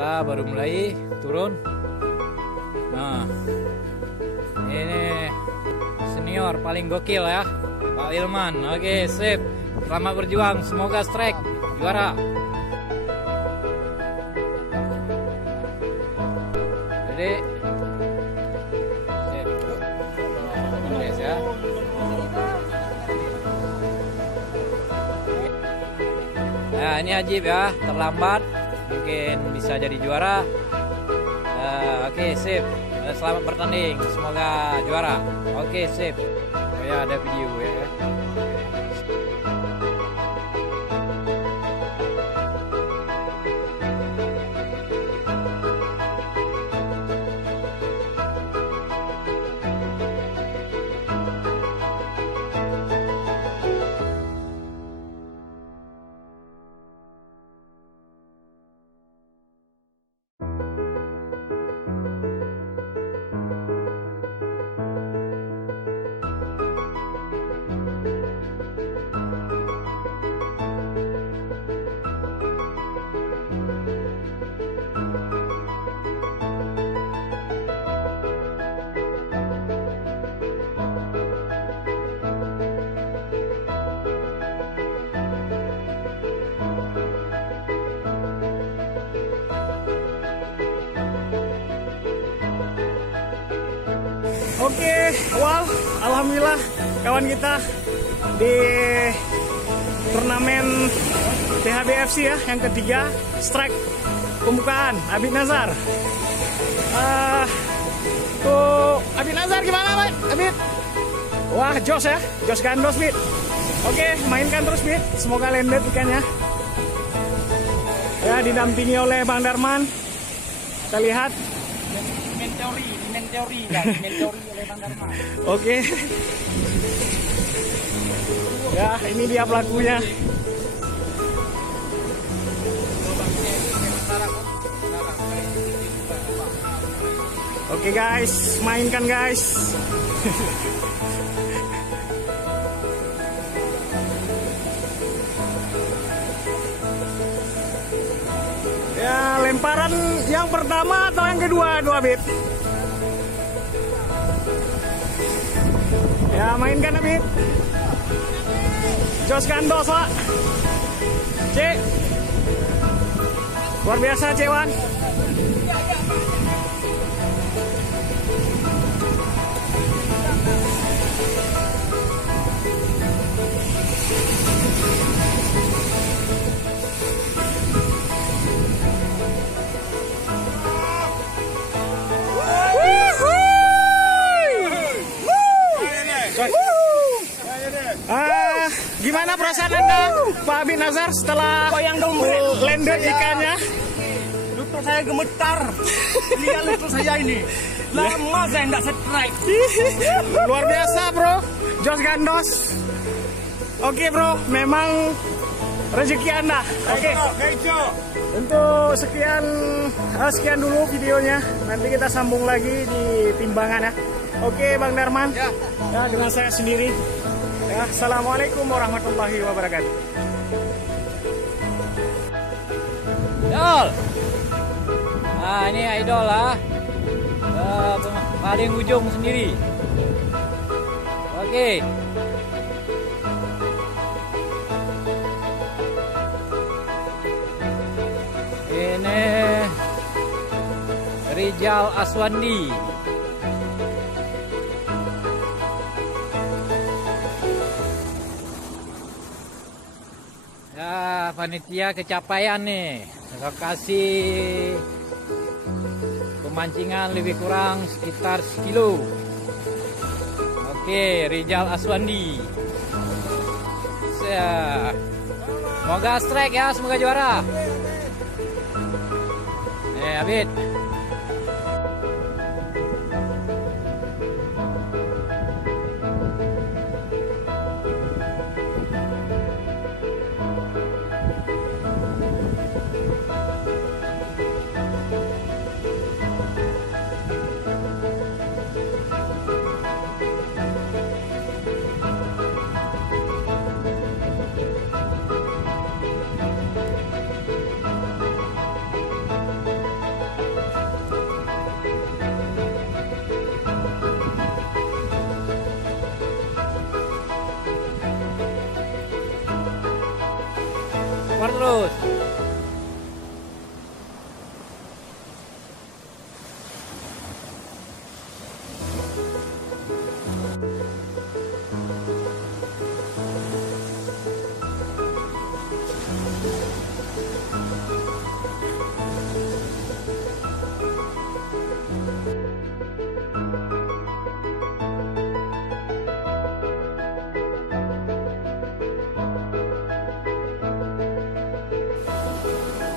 Kita baru mulai turun. Nah, ini senior paling gokil ya, Pak Ilman. Oke, sip. Selamat berjuang. Semoga strike juara. Jadi, sip. Guys ya. Nah, ini Ajib ya, terlambat. Mungkin bisa jadi juara. Oke, sip. Selamat bertanding. Semoga juara. Oke, sip. Oh ya, ada video ya. Oke, awal alhamdulillah kawan kita di turnamen THBFC ya yang ketiga, strike pembukaan Abid Nazar. Tuh Abid Nazar gimana, Bang? Abid? Wah, jos ya, jos gandos, Bid. Oke, mainkan terus, Bid. Semoga landed ikannya. Ya, didampingi oleh Bang Darman. Kita lihat. Main teori oleh Bang Darman. Oke. Ya, ini dia pelakunya. Oke guys, mainkan guys. Ya, lemparan yang pertama atau yang kedua, 2 bit. Ya, mainkan Abid. Jos gandos, Pak. Cek. Luar biasa, Cewan. Gimana perasaan Anda, Pak Abid Nazar, setelah landed ikannya? Lutut saya gemetar. Lihat lutut saya ini. Lama saya nggak strike. Luar biasa, bro. Jos gandos. Oke, bro. Memang rezeki Anda. Oke. Untuk sekian dulu videonya. Nanti kita sambung lagi di timbangan ya. Oke, Bang Darman. Ya, dengan saya sendiri. Ya, assalamualaikum warahmatullahi wabarakatuh. Idol. Nah, ini idol lah. Paling ujung sendiri. Oke. Ini Rijal Aswandi. Ya, panitia kecapaian nih. Lokasi pemancingan lebih kurang sekitar 1 kilo. Oke, Rijal Aswandi. Semoga strike ya, semoga juara. Abid.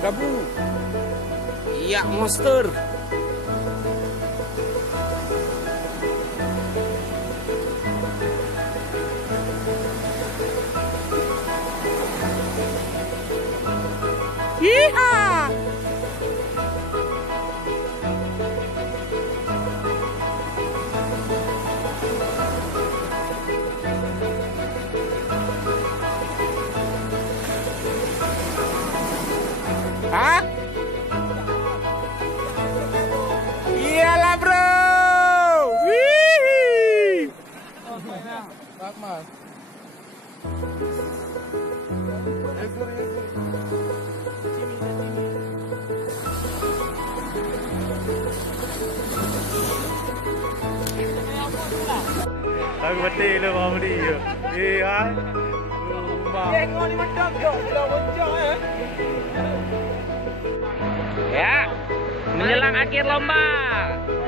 Gabung. Iya, monster. Yeehaw! Hah? Iyalah bro. Wih. Aku mati lu mau dia. Iya. Tengok ni mendak kau, dah bocah Ya, menjelang akhir lomba.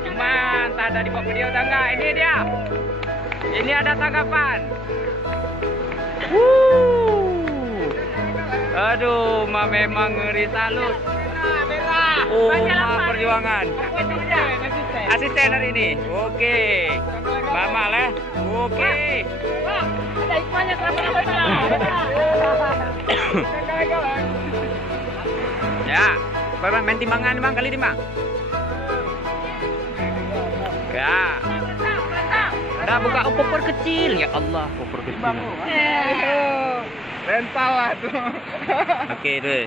Cuman tak ada di bawah video tangga. Ini dia. Ini ada tanggapan. Aduh, memang ngeri salut. Oh, perjuangan. Asisten hari ini. Oke. Mama lah. Oke. Ada hikmahnya kenapa? Ya, Bang main timbangan Bang kali ini Bang. Ya. Udah buka popor kecil ya Allah, popor kecil. rental lah tuh. Oke deh.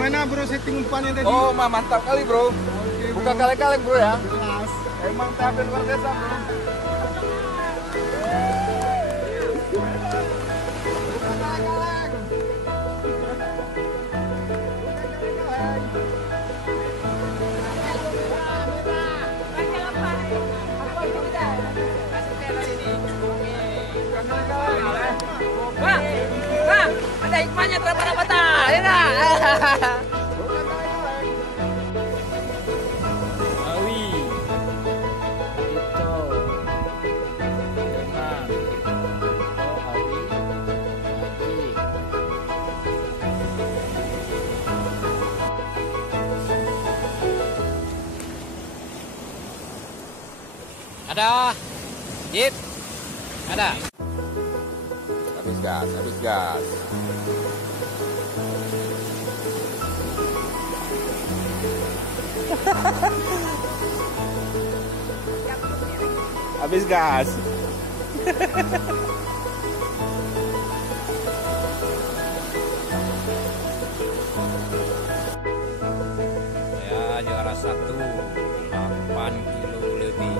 Mana bro setting umpannya tadi? Oh, mantap kali bro. Bukan kaleng-kaleng bro ya. Emang tampil luar biasa bro. Bang, ada hikmahnya kenapa patah? Ya enggak? Awi. Itu. Memang. Oh, Awi. Lagi. Ada. Jeep. Ada. Habis gas, habis gas. Habis gas. Ya juara 1 8 kilo lebih.